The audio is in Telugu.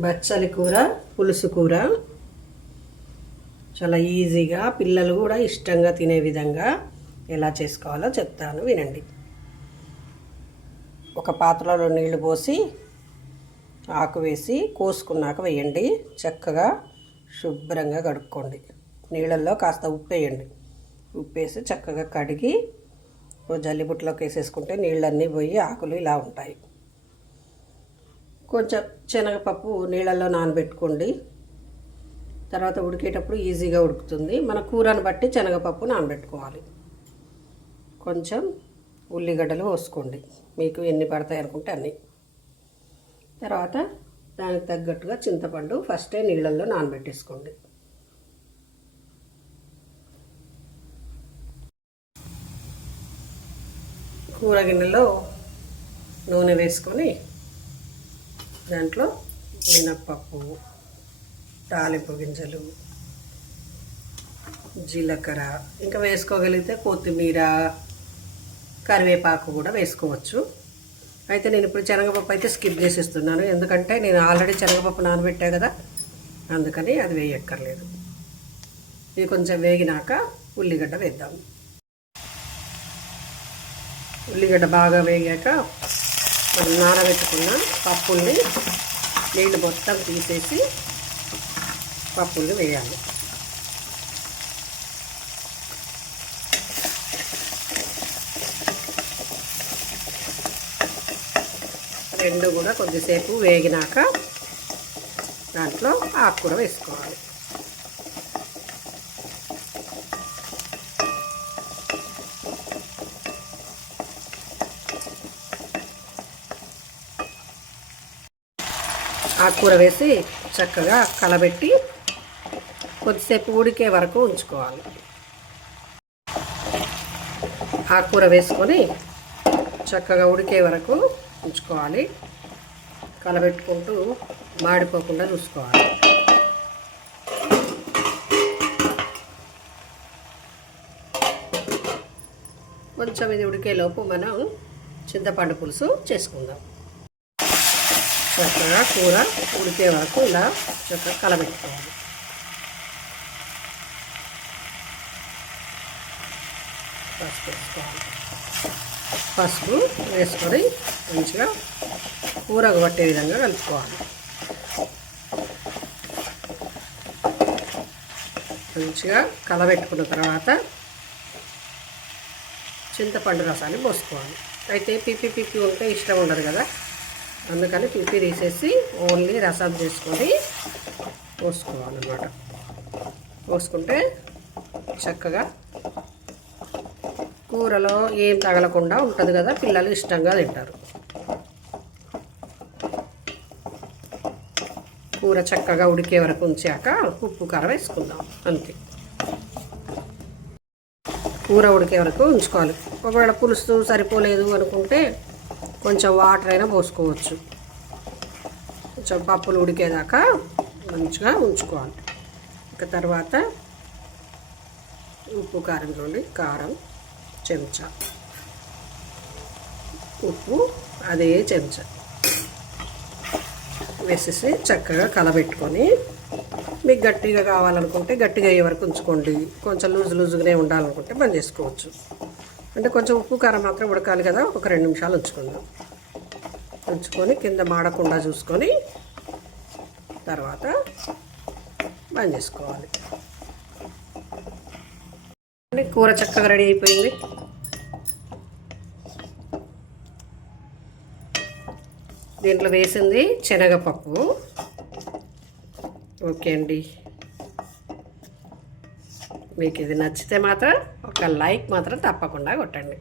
బచ్చలి కూర, పులుసు కూర చాలా ఈజీగా పిల్లలు కూడా ఇష్టంగా తినే విధంగా ఎలా చేసుకోవాలో చెప్తాను, వినండి. ఒక పాత్రలో నీళ్లు పోసి ఆకు వేసి కోసుకున్నాక వేయండి. చక్కగా శుభ్రంగా కడుక్కోండి. నీళ్ళల్లో కాస్త ఉప్పు వేయండి. ఉప్పు వేసి చక్కగా కడిగి జల్లిబుట్టలోకి వేసేసుకుంటే నీళ్ళన్నీ పోయి ఆకులు ఇలా ఉంటాయి. కొంచెం శనగపప్పు నీళ్ళల్లో నానబెట్టుకోండి. తర్వాత ఉడికేటప్పుడు ఈజీగా ఉడుకుతుంది. మన కూరను బట్టి శనగపప్పు నానబెట్టుకోవాలి. కొంచెం ఉల్లిగడ్డలు పోసుకోండి, మీకు ఎన్ని పడతాయి అనుకుంటే అన్నీ. తర్వాత దానికి తగ్గట్టుగా చింతపండు ఫస్టే నీళ్ళల్లో నానబెట్టేసుకోండి. కూర గిన్నెలో నూనె వేసుకొని దాంట్లో మినప్పప్పు, తాలింపు గింజలు, జీలకర్ర, ఇంకా వేసుకోగలిగితే కొత్తిమీర, కరివేపాకు కూడా వేసుకోవచ్చు. అయితే నేను ఇప్పుడు శనగపప్పు అయితే స్కిప్ చేసేస్తున్నాను, ఎందుకంటే నేను ఆల్రెడీ శనగపప్పు నానబెట్టా కదా, అందుకని అది వేయక్కర్లేదు. ఇది కొంచెం వేగినాక ఉల్లిగడ్డ వేద్దాం. ఉల్లిగడ్డ బాగా వేగాక మనం నానబెట్టుకున్న పప్పుల్ని నీళ్ళు మొత్తం తీసేసి పప్పుల్ని వేయాలి. రెండు కూడా కొద్దిసేపు వేగినాక దాంట్లో ఆకుకూర వేసుకోవాలి. ఆకుకూర వేసి చక్కగా కలబెట్టి కొద్దిసేపు ఉడికే వరకు ఉంచుకోవాలి. ఆకుకూర వేసుకొని చక్కగా ఉడికే వరకు ఉంచుకోవాలి. కలబెట్టుకుంటూ మాడిపోకుండా చూసుకోవాలి. కొంచెం ఇది ఉడికేలోపు మనం చింతపండు పులుసు చేసుకుందాం. చక్కగా కూర ఉడికే వరకు ఇలా చక్కగా కలబెట్టుకోవాలి. పసుపు వేసుకోవాలి. పసుపు వేసుకొని మంచిగా కూరకు పట్టే విధంగా కలుపుకోవాలి. మంచిగా కలబెట్టుకున్న తర్వాత చింతపండు రసాన్ని పోసుకోవాలి. అయితే పిప్పి ఉంటే ఇష్టం ఉండదు కదా, అందుకని పిప్పి తీసేసి ఓన్లీ రసం చేసుకొని పోసుకోవాలన్నమాట. పోసుకుంటే చక్కగా కూరలో ఏం తగలకుండా ఉంటుంది కదా, పిల్లలు ఇష్టంగా తింటారు. కూర చక్కగా ఉడికే వరకు ఉంచాక ఉప్పు కారం వేసుకుందాం, అంతే. కూర ఉడికే వరకు ఉంచుకోవాలి. ఒకవేళ పులుసు సరిపోలేదు అనుకుంటే కొంచెం వాటర్ అయినా పోసుకోవచ్చు. కొంచెం పప్పులు ఉడికేదాకా మంచిగా ఉంచుకోవాలి. ఇక తర్వాత ఉప్పు కారం చూడండి, కారం చెంచా, ఉప్పు అదే చెంచా వేసేసి చక్కగా కలబెట్టుకొని, మీకు గట్టిగా కావాలనుకుంటే గట్టిగా అయ్యే వరకు ఉంచుకోండి. కొంచెం లూజుగానే ఉండాలనుకుంటే బంద్ చేసుకోవచ్చు. అంటే కొంచెం ఉప్పు కారం మాత్రం ఉడకాలి కదా, ఒక 2 నిమిషాలు ఉంచుకుందాం. ఉంచుకొని కింద మాడకుండా చూసుకొని తర్వాత బంద్ చేసుకోవాలి. కూర చక్కగా రెడీ అయిపోయింది. దీంట్లో వేసింది శనగపప్పు. ఓకే అండి, మీకు ఇది నచ్చితే మాత్రం ఒక లైక్ మాత్రం తప్పకుండా కొట్టండి.